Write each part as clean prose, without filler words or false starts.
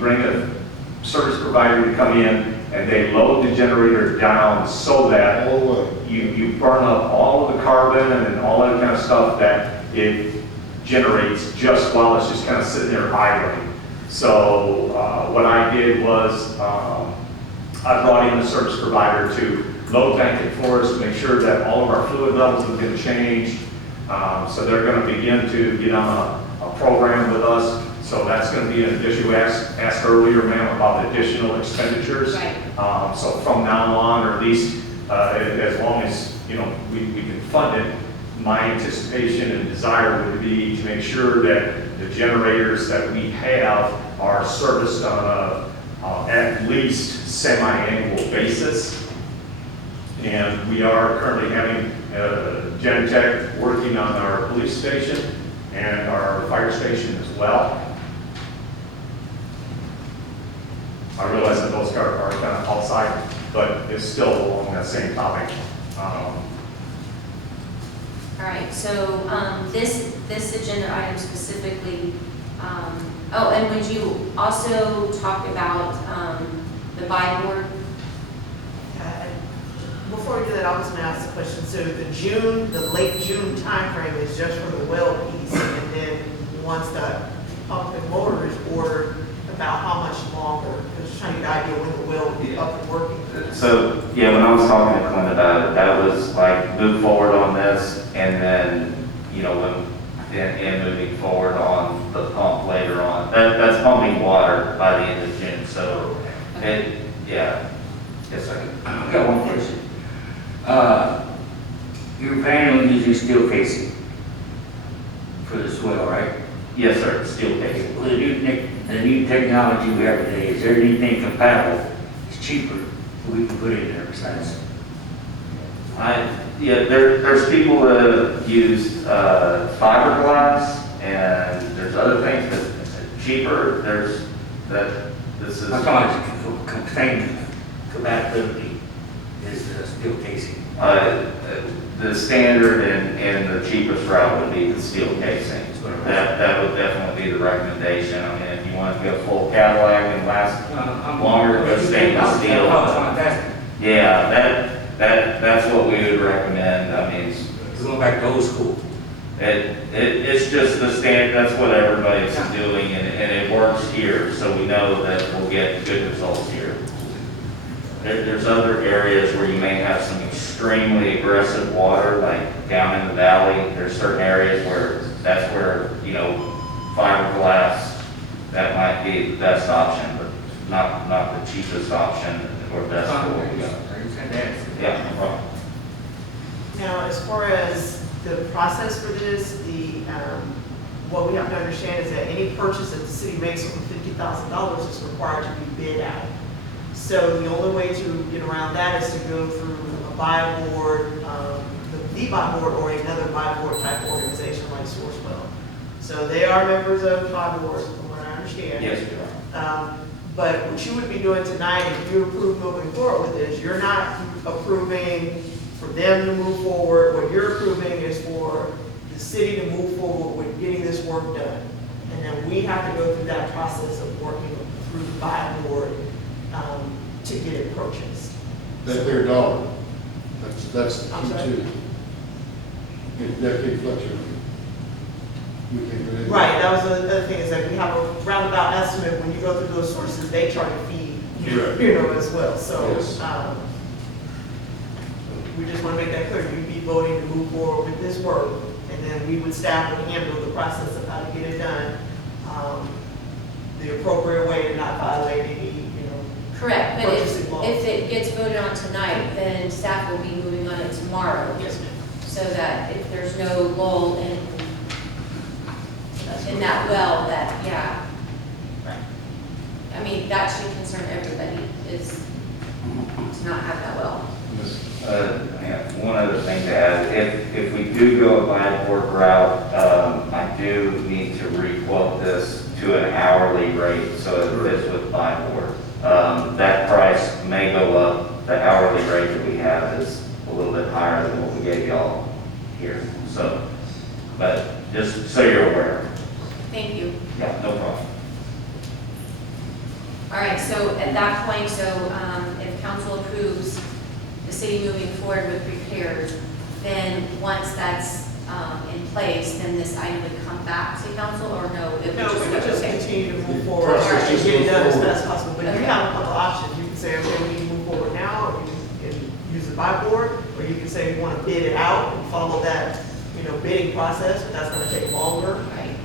bring a service provider to come in and they load the generator down so that you burn up all of the carbon and all that kind of stuff that it generates just while it's just kind of sitting there idling. So what I did was I brought in the service provider to load bank it for us, make sure that all of our fluid levels have been changed. So they're going to begin to get on a program with us. So that's going to be an addition. You asked earlier, ma'am, about additional expenditures. Right. So from now on, or at least as long as we can fund it, my anticipation and desire would be to make sure that the generators that we have are serviced on a at least semi-annual basis. And we are currently having Genentech working on our police station and our fire station as well. I realize that those are kind of outside, but it's still along that same topic. All right, so this agenda item specifically, oh, and would you also talk about the buy board? Before we do that, I was going to ask the question. So the late June timeframe is just for the well piece, and then once the pump and motor is ordered, about how much longer? Just trying to get an idea when the well will be up and working. So, yeah, when I was talking to Clint about it, that was like move forward on this, and then, and moving forward on the pump later on. That's pumping water by the end of June, so, yeah. Yes, sir. I've got one question. You're planning on using steel casing for this well, right? Yes, sir, steel casing. Well, the new technology we have today, is there anything compatible, it's cheaper, that we can put in there besides? There's people that have used fiberglass, and there's other things that cheaper. This is. I'm talking about compatibility is the steel casing. The standard and the cheapest route would be the steel casing. That would definitely be the recommendation. I mean, if you want to go full Cadillac and last longer, go stainless steel. Yeah, that's what we would recommend. I mean, Going back to old school. it's just the standard. That's what everybody's doing, and it works here. So we know that we'll get good results here. There's other areas where you may have some extremely aggressive water, like down in the valley. There's certain areas where that's where, fiberglass, that might be the best option, but not the cheapest option or best for what we got. Yeah, no problem. Now, as far as the process for this, what we have to understand is that any purchase that the city makes over $50,000 is required to be bid out. So the only way to get around that is to go through a buy board, the buy board, or another buy board type organization like Sourcewell. So they are members of buy board, from what I understand. Yes, we are. But what you would be doing tonight, if you approve moving forward with this, you're not approving for them to move forward. What you're approving is for the city to move forward with getting this work done. And then we have to go through that process of working through the buy board to get it purchased. That's their dollar. That's the I'm key sorry? to it. That big fluctuation. We can go in. Right, that was the other thing, is that we have a roundabout estimate. When you go through those sources, they charge a fee, Right. as well. So, Yes. we just want to make that clear. You'd be voting to move forward with this work, and then we would staff would handle the process of how to get it done, the appropriate way, and not violate any, Correct, but Purchasing law. if it gets voted on tonight, then staff will be moving on it tomorrow. Yes, ma'am. So that if there's no lull in that well, that, yeah. Right. I mean, that should concern everybody, is to not have that well. One other thing to add, if we do go a buy board route, I do need to re-quote this to an hourly rate, so it fits with buy board. That price may go up. The hourly rate that we have is a little bit higher than what we gave y'all here. So, but just so you're aware. Thank you. Yeah, no problem. All right, so at that point, if council approves the city moving forward with repairs, then once that's in place, then this item would come back to council, or no? It would No, we would just okay. continue to move forward Process and just get it moves done as forward. fast as possible. But you Okay. have a couple options. You can say, okay, we need to move forward now, or you can use the buy board, or you can say you want to bid it out and follow that, bidding process, but that's going to take longer. Right.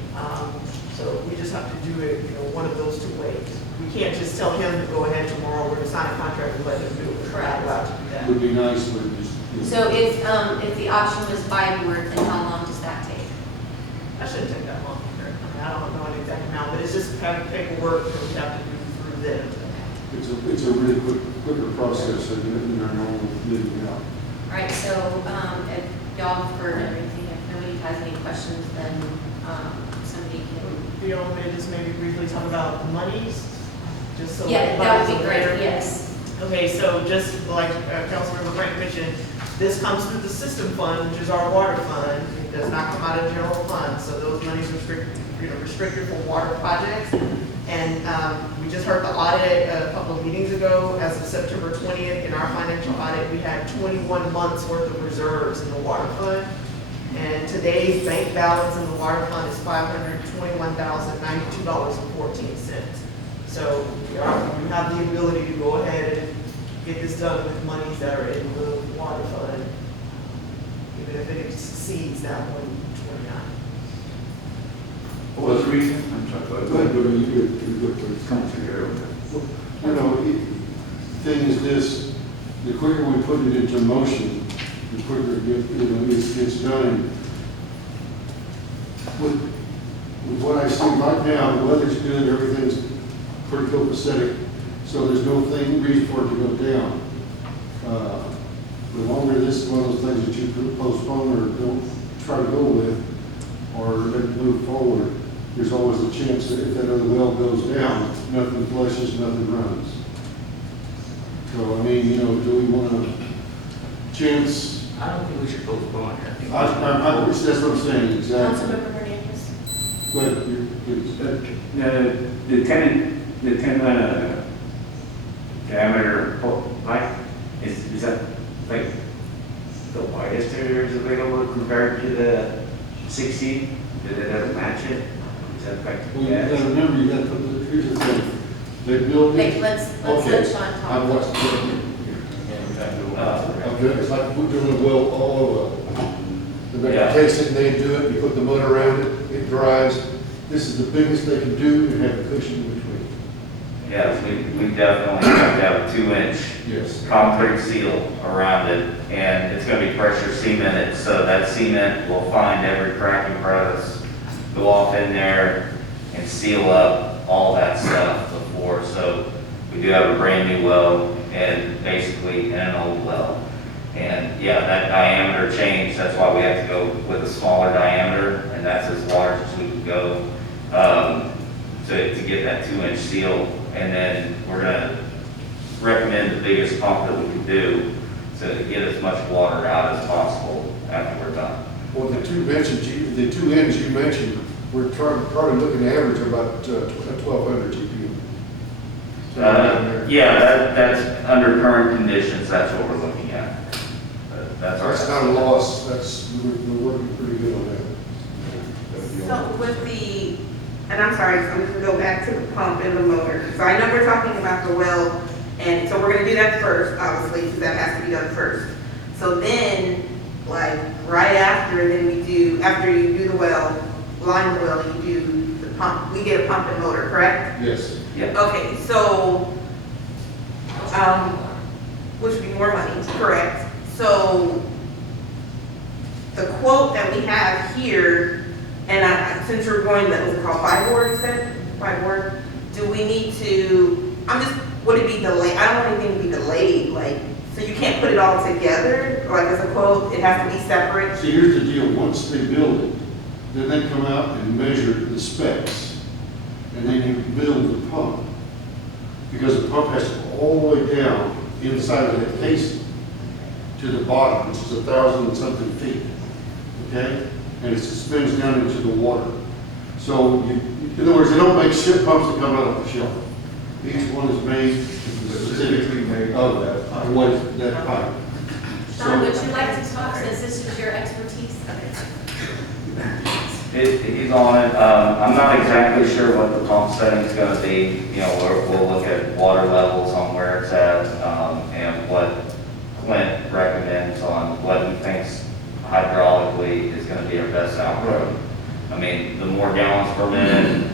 So we just have to do it, one of those two ways. We can't just tell him to go ahead tomorrow, we're going to sign a contract and let him do it. We're not allowed to do that. Would be nice, but just. So if the option was buy board, then how long does that take? That shouldn't take that long. I don't know an exact amount, but it's just having paperwork that we have to do through them. It's a really quicker process than our normal bidding out. All right, so if y'all have heard everything, if nobody has any questions, then somebody can. Do you want me to just maybe briefly talk about the monies? Just so. Yeah, that would everybody's be great, aware? yes. Okay, so just like Councilmember Frank mentioned, this comes through the system fund, which is our water fund. It does not come out of general fund, so those monies are restricted for water projects. And we just heard the audit a couple of meetings ago. As of September 20th, in our financial audit, we had 21 months worth of reserves in the water fund. And today's bank balance in the water fund is $521,092.14. So we have the ability to go ahead and get this done with monies that are in the water fund, even if it exceeds that 129. What was the reason? I'm sorry, Go ahead, but you're good for it. Come together. Thing is this, the quicker we put it into motion, the quicker it gets done. With what I see right now, the weather's good, everything's pretty copacetic, so there's no reason for it to go down. The longer this is one of those things that you postpone or don't try to go with, or let it move forward, there's always a chance that if that other well goes down, nothing flushes, nothing runs. So, I mean, do we want to chance? I don't think we should postpone it. That's what I'm saying, exactly. Councilmember Hernandez? But The 10 diameter pipe, is that like the widest there is available compared to the 16? Did it ever match it? Is that like? well, you gotta remember, you gotta put here's the thing. They build Like, it. let's Okay. let Sean I've talk. watched the it's like we're doing a well, all over. They make a Yeah. case it and they do it, you put the mud around it, it dries. This is the biggest they can do and have a cushion in between. Yes, we definitely have to have a 2-inch Yes. concrete seal around it, and it's gonna be pressure cemented, so that cement will find every crack and crevice, go off in there and seal up all that stuff before. So we do have a brand new well and basically an old well. And yeah, that diameter changed, that's why we have to go with a smaller diameter, and that's as large as we can go, to get that 2-inch seal. And then we're gonna recommend the biggest pump that we can do to get as much water out as possible after we're done. Well, the two ends you mentioned, we're probably looking to average about 1,200 GPM. Yeah, that's under current conditions, that's what we're looking at. That's our. That's not a loss, we're working pretty good on that. So with and I'm sorry, so I'm going to go back to the pump and the motor. So I know we're talking about the well, and so we're going to do that first, obviously, because that has to be done first. So then, like, right after, after you do the well, line the well, you do the pump, we get a pump and motor, correct? Yes. Yeah. Okay, so, which would be more money, correct? So, the quote that we have here, and since you're going, that was called buy board, you said? Buy board? Do we need to, would it be delayed? I don't want anything to be delayed, like, so you can't put it all together? Like as a quote, it has to be separate? See, here's the deal, once they build it, then they come out and measure the specs, and then you build the pump. Because the pump has to go all the way down inside of that casing to the bottom, which is 1,000 and something feet, okay? And it spins down into the water. So, in other words, they don't make ship pumps that come out of the shelf. Each one is made specifically made of that, what, that pipe. Don, would you like to talk since this is your expertise? He's on it. I'm not exactly sure what the pump setting's gonna be. You know, we'll look at water levels on where it's at, and what Clint recommends on what he thinks hydraulically is gonna be our best outcome. I mean, the more gallons per minute,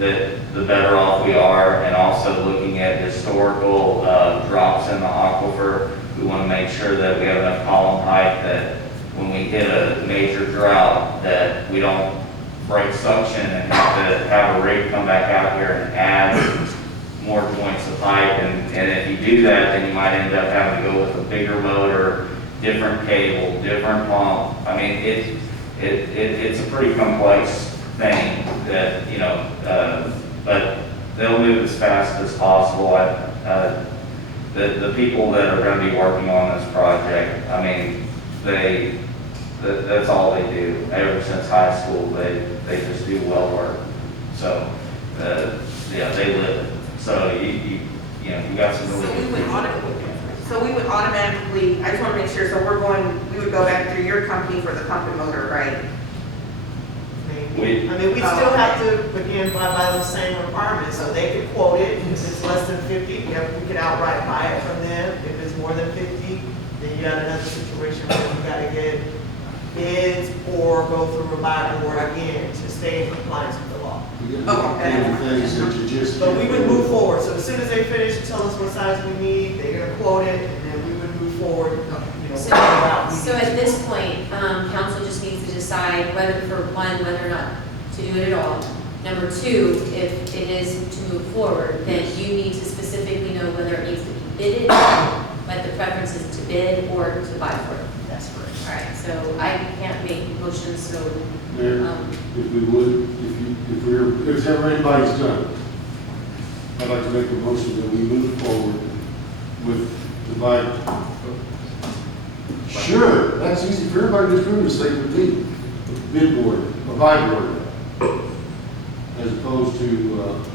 the better off we are, and also looking at historical, drops in the aquifer. We wanna make sure that we have enough column height that when we hit a major drought, that we don't break suction and have to have a rig come back out here and add more joints of pipe. And if you do that, then you might end up having to go with a bigger motor, different cable, different pump. I mean, it's a pretty complex thing that, you know, but they'll move as fast as possible. The people that are gonna be working on this project, I mean, that's all they do. Ever since high school, they just do well work. So, yeah, they live it. So you know, you got some really good people. So we would automatically, I just want to make sure, so we would go back through your company for the pump and motor, right? Maybe. I mean, we still have to, again, by those same requirements, so they could quote it. If it's less than 50, we could outright buy it from them. If it's more than 50, then you got another situation where you gotta get bids or go through a buy board again to stay in compliance with the law. You got things that you just. But we would move forward, so as soon as they finish, tell us what size we need, they're gonna quote it, and then we would move forward, you know. So, figure out we so need at to- this point, council just needs to decide whether, for one, whether or not to do it at all. Number two, if it is to move forward, then you need to specifically know whether it needs to be bidded, but the preference is to bid or to buy for it. That's correct. All right, so I can't make motions, so, Mayor, if we would, if everybody's done, I'd like to make a motion that we move forward with the buy. Sure, that's easy for everybody in this room to say with me, bid board, a buy board, as opposed to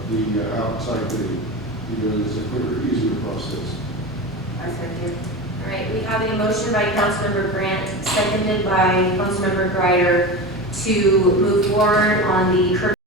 the outside bidding, because it's a quicker, easier process. I said here. all right, we have a motion by Councilmember Grant, seconded by Councilmember Greider, to move forward on the Kirby